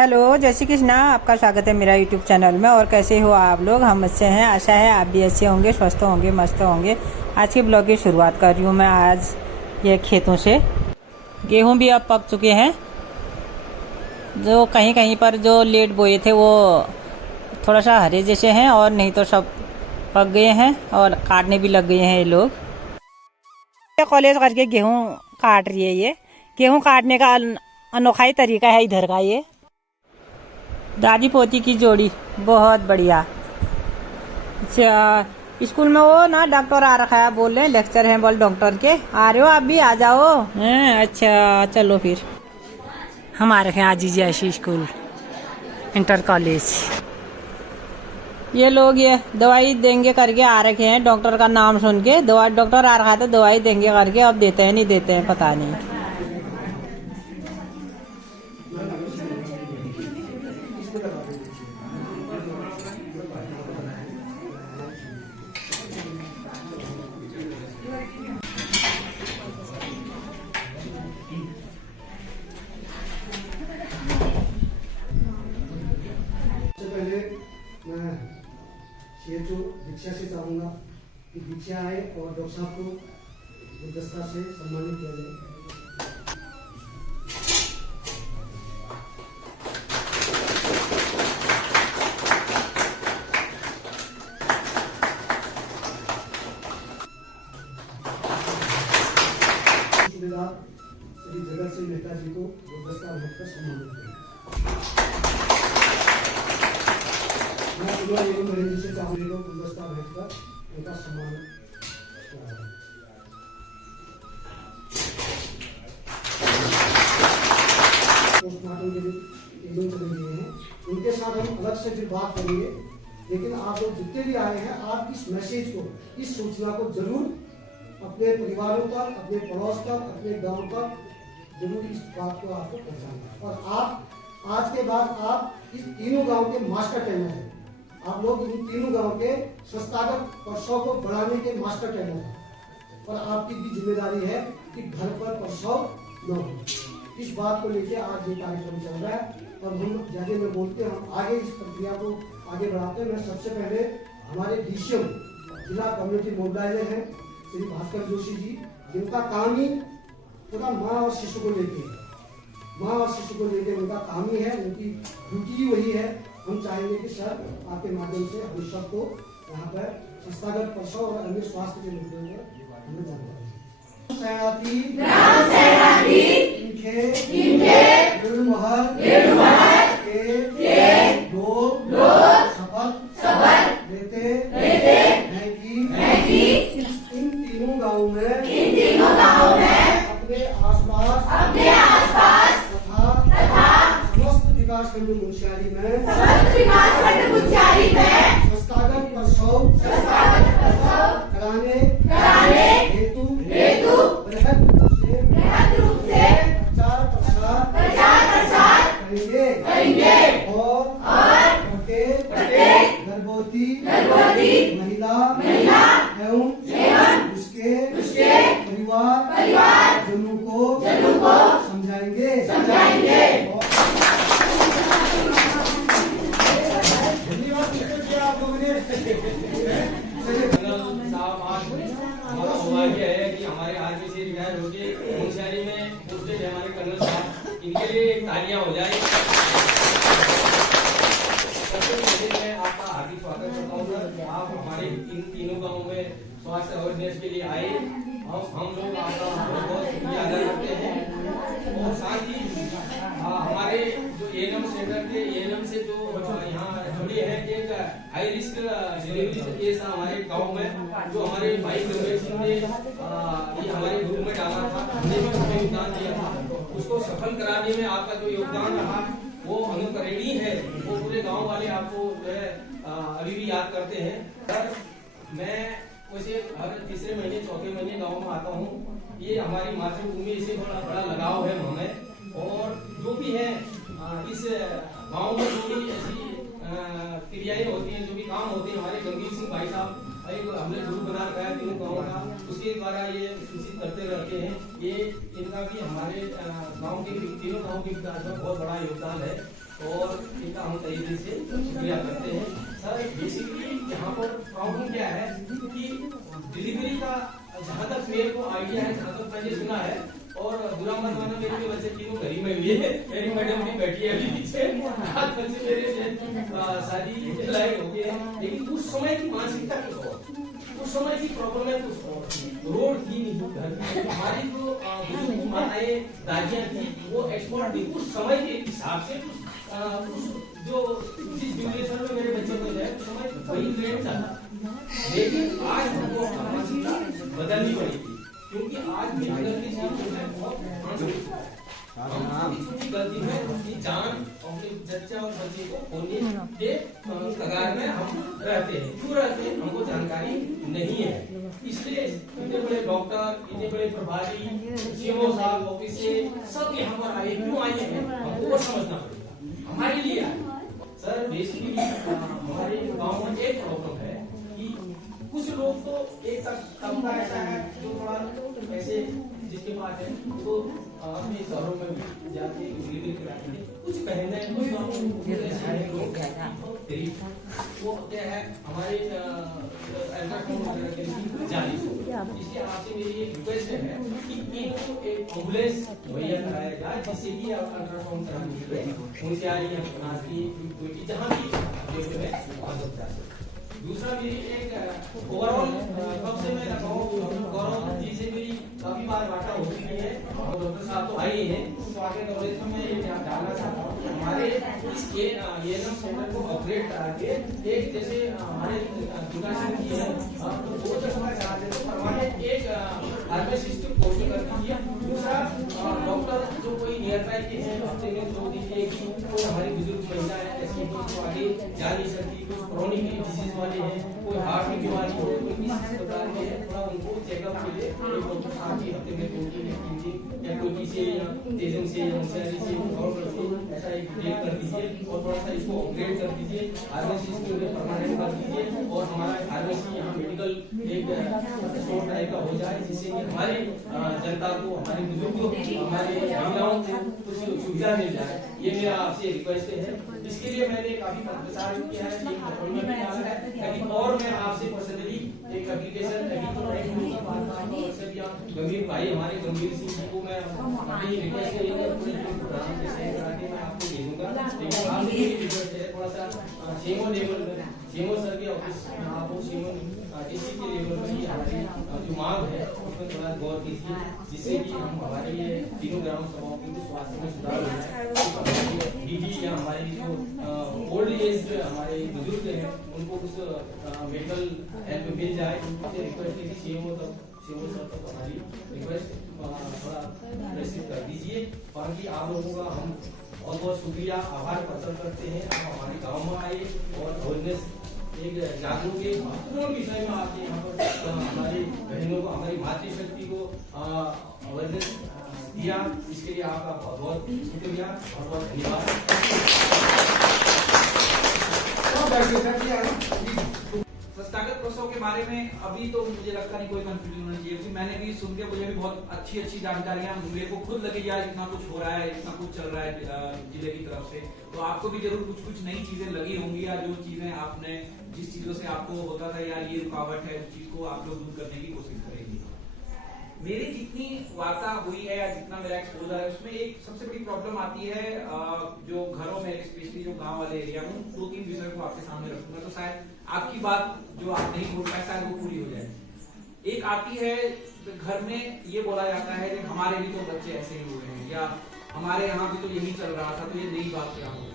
Hello, जय श्री कृष्णा। आपका स्वागत है मेरा यूट्यूब चैनल में। और कैसे हो आप लोग? हम अच्छे हैं, आशा है आप भी अच्छे होंगे, स्वस्थ होंगे, मस्त होंगे। आज के ब्लॉग की शुरुआत कर रही हूँ मैं आज ये खेतों से। गेहूँ भी अब पक चुके हैं। जो कहीं कहीं पर जो लेट बोए थे वो थोड़ा सा हरे जैसे हैं, और नहीं तो सब पक गए हैं और काटने भी लग गए हैं ये लोग। कॉलेज करके गेहूँ काट रही है। ये गेहूँ काटने का अनोखा ही तरीका है इधर का। ये दादी पोती की जोड़ी बहुत बढ़िया। अच्छा, स्कूल में वो ना डॉक्टर आ रखा है, बोल रहे हैं लेक्चर है, बोल डॉक्टर के। आ रहे हो आप भी? आ जाओ। अच्छा चलो फिर। हम आ रखे हैं आज जैसी स्कूल इंटर कॉलेज। ये लोग ये दवाई देंगे करके आ रखे हैं, डॉक्टर का नाम सुन के। दवाई डॉक्टर आ रखा है तो दवाई देंगे करके, अब देते हैं नहीं देते हैं पता नहीं। मैं सीएचओ दीक्षा से चाहूँगा कि दीक्षा आए और डॉक्टर साहब को गुलदस्ता से सम्मानित किया जाए। सूबेदार श्री जगत सिंह मेहता जी को गुलदस्ता भेंटकर सम्मानित किया। मैं पूरा एवं महेंद्र से चाहूँगा गुलदस्ता भेंटकर उनका सम्मान पोस्टमार्टम के लिए एवं चले गए हैं। उनके साथ हम अलग से फिर बात करेंगे, लेकिन आप लोग जितने भी आए हैं, आप इस मैसेज को, इस सूचना को जरूर अपने परिवारों तक, अपने पड़ोस तक, अपने गांव तक जरूर इस बात को आपको पहुंचाना। और आप आज के बाद आप इस तीनों गांव के मास्टर ट्रेनर हैं। आप लोग इन तीनों गांव के संस्थागत प्रसव को बढ़ाने के मास्टर ट्रेनर हैं, और आपकी भी जिम्मेदारी है कि घर पर प्रसव न हो। इस बात को लेकर आज ये कार्यक्रम चल रहा है। और हम जैसे में बोलते हैं, हम आगे इस प्रक्रिया को आगे बढ़ाते हैं। मैं सबसे पहले हमारे डीसीएम जिला कम्युनिटी मोबिलाइजर हैं श्री भास्कर जोशी जी, जिनका काम ही पूरा माँ और शिशु को लेके है। माँ और शिशु को लेकर उनका काम ही है, उनकी ड्यूटी ही वही है। हम चाहेंगे कि सर आपके माध्यम से हम सबको यहाँ पर संस्थागत प्रसव और अन्य स्वास्थ्य के मुद्दों पर हमें जानकारी के दो शपथ लेते हैं कि इन तीनों गाँवों में अपने आसपास तथा समस्त विकासखंड मुंशियारी में संस्थागत प्रसव कराने हेतु बृहद रूप से प्रचार प्रसार करेंगे और प्रत्येक गर्भवती महिला एवं उसके परिवार जनों को समझाएंगे। आप लोगों ने हमारा सौभाग्य है कि हमारे आर्मी से रिटायर होके मुंशियारी में पोस्टेड है हमारे कर्नल साहब, इनके लिए तालियां हो जाए। सबसे पहले मैं आपका हार्दिक स्वागत करता हूँ सर। आप हमारे तीनों गांवों में स्वास्थ्य अवेयरनेस के लिए आए, और हम लोग आपका बहुत शुक्रिया अदा करते हैं। और साथ ही हमारे जो एएनएम सेंटर के एएनएम से जो यहाँ जुड़े हैं, एक हाई रिस्क डिलीवरी केस हमारे गांव में, जो हमारे भाई गुरमेश सिंह ने ये हमारे ग्रुप में डाला था, हमने भी उसमें योगदान दिया था। उसको सफल कराने में आपका जो योगदान रहा वो अनुकरणीय है। वो पूरे गांव वाले आपको जो है अभी भी याद करते हैं। सर, मैं वैसे हर तीसरे महीने चौथे महीने गांव में आता हूँ। ये हमारी मातृभूमि से बड़ा लगाव है हमें। और जो भी है इस गांव में जो भी ऐसी क्रियाएं होती हैं, जो भी काम होते हैं, हमारे गंगीर सिंह भाई साहब एक हमने ग्रुप बना रखा है तीनों गाँव का, उसके द्वारा ये सूचित करते रहते हैं। ये इनका भी हमारे गांव के तीनों गांव के विकास में बहुत बड़ा योगदान है। और इनका हम तरीके से शुक्रिया करते हैं। सर बेसिकली यहाँ पर प्रॉब्लम क्या है कि डिलीवरी का जहाँ तक मेरे को आइडिया है, जहाँ तक मैंने सुना है, और बुरा मत मानो मेरे भी बच्चे तीनों घर ही में हुए हैं, मेरी मैडम भी बैठी है अभी पीछे, आज बच्चे मेरे शादी लायक हो गए हैं, लेकिन उस समय की मानसिकता कुछ और, उस समय की प्रॉब्लम है कुछ और, रोड थी नहीं, घर हमारी जो बुजुर्ग माताएं दादियां थी वो एक्सपोर्ट थी, उस समय के हिसाब से जो जिस ड्यूरेशन में मेरे बच्चे को जाए उस समय वही ट्रेंड चला, लेकिन आज हमको मानसिकता बदलनी पड़ेगी, क्योंकि आज मेडिकल की चीज है बहुत छोटी गलती है कि जान अपने बच्चा और बच्चे को खोने के कगार में हम रहते हैं। क्यों रहते हैं हमको जानकारी नहीं है, इसलिए इतने बड़े डॉक्टर, इतने बड़े प्रभारी, सीएमओ साहब ऑफिस से सब यहाँ पर आए, क्यों आए हैं हमको वो समझना पड़ेगा, हमारे लिए आए। सर बेसिकली हमारे गाँव में एक प्रॉब्लम है कि कुछ लोग तो एक तबका ऐसा है जो थोड़ा ऐसे जिसके पास है वो अपने शहरों में भी जाके डिलीवरी कराते हैं, कुछ पहने वो क्या है हमारे अल्ट्रासाउंड वगैरह के लिए जारी, इसलिए आपसे मेरी एक रिक्वेस्ट है कि इनको एक एम्बुलेंस मुहैया कराया जाए जिससे कि अल्ट्रासाउंड कराने के लिए उनसे आ रही है जहाँ भी जो है मदद कर सके। दूसरा मेरी एक ओवरऑल कब से मैं गौरव जी से मेरी काफी बार वार्ता हो चुकी है और डॉक्टर साहब तो आए ही हैं, तो आगे नॉलेज में मैं ये जानना चाहता हूँ हमारे इस एएनएम सेंटर को अपग्रेड करा के एक जैसे हमारे एजुकेशन की है तो वो जो हमारे चाहते थे हमारे एक फार्मासिस्ट कोर्स कर दीजिए। दूसरा डॉक्टर जो कोई नियर बाय के हैं हफ्ते में 2 दिन एक कोई हमारी बुजुर्ग महिला है ऐसी को आगे जा नहीं सकती, कुछ क्रोनिक डिजीज वाले हैं, कोई हार्ट की बीमारी हो, कोई किसी प्रकार के है, थोड़ा उनको चेकअप के लिए एक डॉक्टर साहब की हफ्ते में 2 दिन 3 दिन या कोई किसी या तेजन से या मुंशियारी से और करके ऐसा एक डेट कर दीजिए और थोड़ा सा इसको अपग्रेड कर दीजिए, फार्मेसी इसके लिए परमानेंट कर दीजिए और हमारा फार्मेसी यहाँ मेडिकल एक स्टोर टाइप का हो जाए जिससे कि हमारी जनता को, हमारे बुजुर्गों को, हमारे महिलाओं को कुछ सुविधा मिल जाए। ये मेरा आपसे रिक्वेस्ट है। इसके लिए मैंने काफी प्रचार किया है, एक में भी डाला है, लेकिन और मैं आपसे पर्सनली एक एप्लीकेशन गंभीर भाई हमारे गंभीर सिंह जी को मैं अपनी रिक्वेस्ट करेंगे प्रोग्राम के शेयर करा के मैं आपको भेजूंगा, लेकिन आपसे मेरी रिक्वेस्ट है थोड़ा सा सीएमओ लेवल में, सीएमओ सर के ऑफिस में आप सीएमओ डिस्ट्रिक्ट के लेवल पर ही हमारी जो मांग है उसमें थोड़ा गौर कीजिए जिससे कि हम हमारे ये तीनों ग्राम सभाओं के स्वास्थ्य में सुधार हो जाए, डीडी या हमारे जो ओल्ड एज हमारे बुजुर्ग हैं उनको कुछ मेडिकल हेल्प मिल जाए। उनसे रिक्वेस्ट है कि सीएमओ सर तक हमारी रिक्वेस्ट थोड़ा रिसीव कर दीजिए। बाकी आप लोगों का हम बहुत बहुत शुक्रिया आभार प्रकट करते हैं, आप हमारे गाँव में आए और अवेयरनेस एक जागरूक महत्वपूर्ण विषय में आपके यहाँ पर हमारी बहनों को, हमारी मातृशक्ति को अवेयरनेस दिया, इसके लिए आपका बहुत बहुत शुक्रिया, बहुत बहुत धन्यवाद। संस्थागत प्रसव के बारे में अभी तो मुझे लगता नहीं कोई कंफ्यूजन होना चाहिए, क्योंकि मैंने भी सुन के मुझे भी बहुत अच्छी जानकारियां मेरे को खुद लगी यार इतना कुछ हो रहा है, इतना कुछ चल रहा है जिले की तरफ से, तो आपको भी जरूर कुछ नई चीजें लगी होंगी या जो चीजें आपने जिस चीजों से आपको होता था यार ये रुकावट है उस चीज को आप लोग दूर करने की कोशिश करेंगे। मेरी जितनी वार्ता हुई है या जितना मेरा एक्सपोजर है उसमें एक सबसे बड़ी प्रॉब्लम आती है जो घरों में स्पेशली जो गांव वाले एरिया में 2-3 विषयों को आपके सामने रखूंगा तो शायद आपकी बात जो आप नहीं बोल पाए शायद वो पूरी हो जाए। एक आती है घर में ये बोला जाता है कि हमारे भी तो बच्चे ऐसे ही हुए हैं या हमारे यहाँ भी तो यही चल रहा था, तो ये नई बात क्या होगी।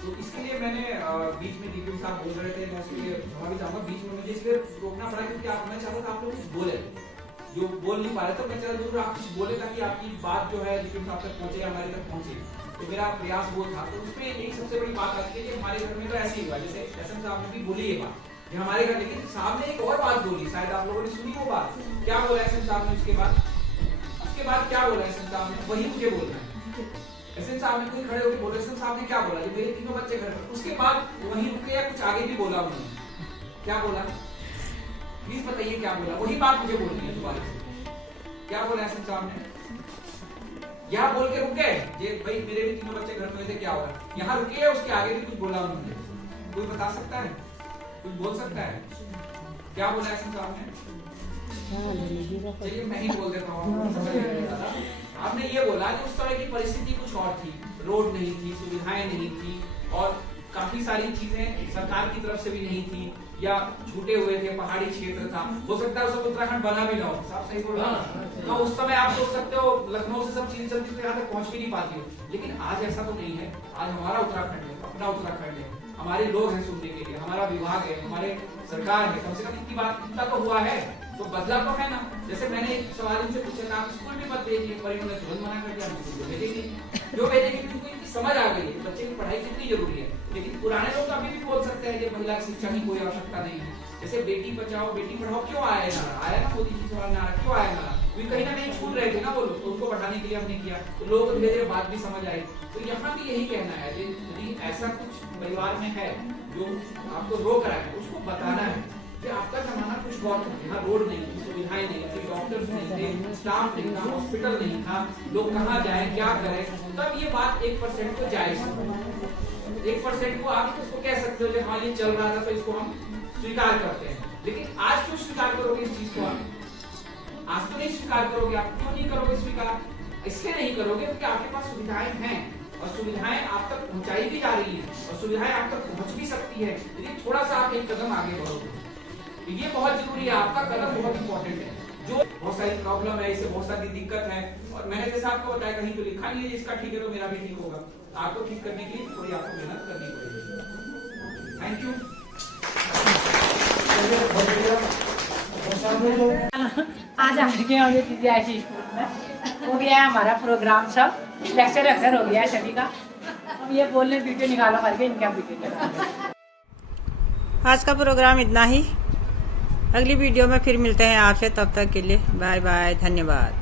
तो इसके लिए मैंने बीच में डीपी साहब बोल रहे थे, मैं इसके लिए क्षमा भी चाहूंगा, बीच में मुझे इसलिए रोकना पड़ा क्योंकि आप मैं चाहता था आप लोग कुछ बोले जो बोल नहीं पा रहे, तो मैं चल जरूर आप कुछ बोले ताकि आपकी बात जो है डीपी साहब तक पहुंचे, हमारे तक पहुंचे, तो मेरा प्रयास वो था। तो उसमें एक सबसे बड़ी बात आती है कि हमारे घर में तो ऐसे ही हुआ, जैसे एसएम साहब ने भी बोली ये बात कि हमारे घर, लेकिन साहब ने एक और बात बोली, शायद आप लोगों ने सुनी वो बात। क्या बोला एसएम साहब ने उसके बाद क्या बोला एसएम साहब ने, वही मुझे बोलना है। एसएम साहब ने कोई खड़े होकर बोले, एसएम साहब ने क्या बोला, जो मेरे 3 बच्चे घर पर, उसके बाद वही रुके या कुछ आगे भी बोला उन्होंने, क्या बोला प्लीज बताइए क्या बोला, वही बात मुझे बोलनी है दोबारा से, क्या बोला एसएम साहब ने। यहाँ बोल के रुक गए ये भाई मेरे भी 3 बच्चे घर में थे, क्या होगा, यहाँ रुके, उसके आगे भी कुछ बोला उन्होंने? कोई बता सकता है, कुछ बोल सकता है? क्या बोला है साहब ने? चलिए मैं ही बोल देता हूँ। आपने ये बोला कि उस समय की परिस्थिति कुछ और थी, रोड नहीं थी, सुविधाएं नहीं थी, और काफी सारी चीजें सरकार की तरफ से भी नहीं थी, या छूटे हुए थे, पहाड़ी क्षेत्र था, हो सकता है उस समय उत्तराखंड बना भी ना हो। साहब सही बोल रहा है। तो उस समय आप सोच सकते हो लखनऊ से सब चीजें चलती तो यहाँ तक पहुंच भी नहीं पाती हो, लेकिन आज ऐसा तो नहीं है। आज हमारा उत्तराखंड है, अपना उत्तराखंड है, हमारे लोग हैं सुनने के लिए, हमारा विभाग है, हमारे सरकार है, कम से कम इतनी बात, इतना तो हुआ है, तो बदला तो है ना। जैसे मैंने एक सवाल उनसे पूछा, आप स्कूल भी मत भेजिए, पर इन्होंने तुरंत मना कर दिया, स्कूल भेजेंगे। क्यों भेजेंगे? क्योंकि इनकी समझ आ गई है बच्चे की पढ़ाई कितनी जरूरी है। लेकिन पुराने लोग अभी भी बोल सकते हैं कि महिला शिक्षा की कोई आवश्यकता नहीं है। जैसे बेटी बचाओ बेटी पढ़ाओ क्यों आया ना मोदी जी सवाल ना क्यों आया ना, कहीं ना कहीं छूट रहे थे ना वो लोग, तो उनको बढ़ाने के लिए हमने किया, तो लोगों को धीरे धीरे बात भी समझ आई। तो यहाँ भी यही कहना है, यदि ऐसा कुछ परिवार में है जो आपको रोक रहा है, उसको बताना है कि आपका जमाना कुछ और था, यहाँ रोड नहीं थी, सुविधाएं नहीं थी, डॉक्टर्स नहीं थे, स्टाफ नहीं था, हॉस्पिटल नहीं था, लोग कहाँ जाए क्या करें, तब ये बात 1% को जायज है। 1% को आप उसको कह सकते हो कि हाँ ये चल रहा था तो इसको हम स्वीकार करते हैं। लेकिन आज क्यों स्वीकार करोगे इस चीज को? आप आज तो नहीं स्वीकार करोगे। आप क्यों नहीं करोगे स्वीकार? इसलिए नहीं करोगे क्योंकि आपके पास सुविधाएं हैं, और सुविधाएं आप तक पहुंचाई भी जा रही है, और सुविधाएं आप तक पहुंच भी सकती है, लेकिन थोड़ा सा आप एक कदम आगे बढ़ोगे। तो ये बहुत जरूरी है, आपका कदम बहुत इंपॉर्टेंट है। जो बहुत सारी प्रॉब्लम है, इससे बहुत सारी दिक्कत है, और मैंने जैसा आपको बताया कहीं तो लिखा नहीं है इसका ठीक है तो मेरा भी ठीक होगा। आपको ठीक करने के लिए थोड़ी आपको मेहनत करनी पड़ेगी। Thank you. आज आगे होंगे दीदी ऐसी स्कूल में हो गया है हमारा प्रोग्राम, सब लेक्चर वेक्चर हो गया है सभी का। अब ये बोलने वीडियो निकालो करके इनका वीडियो निकालो। आज का प्रोग्राम इतना ही। अगली वीडियो में फिर मिलते हैं आपसे, तब तक के लिए बाय बाय, धन्यवाद।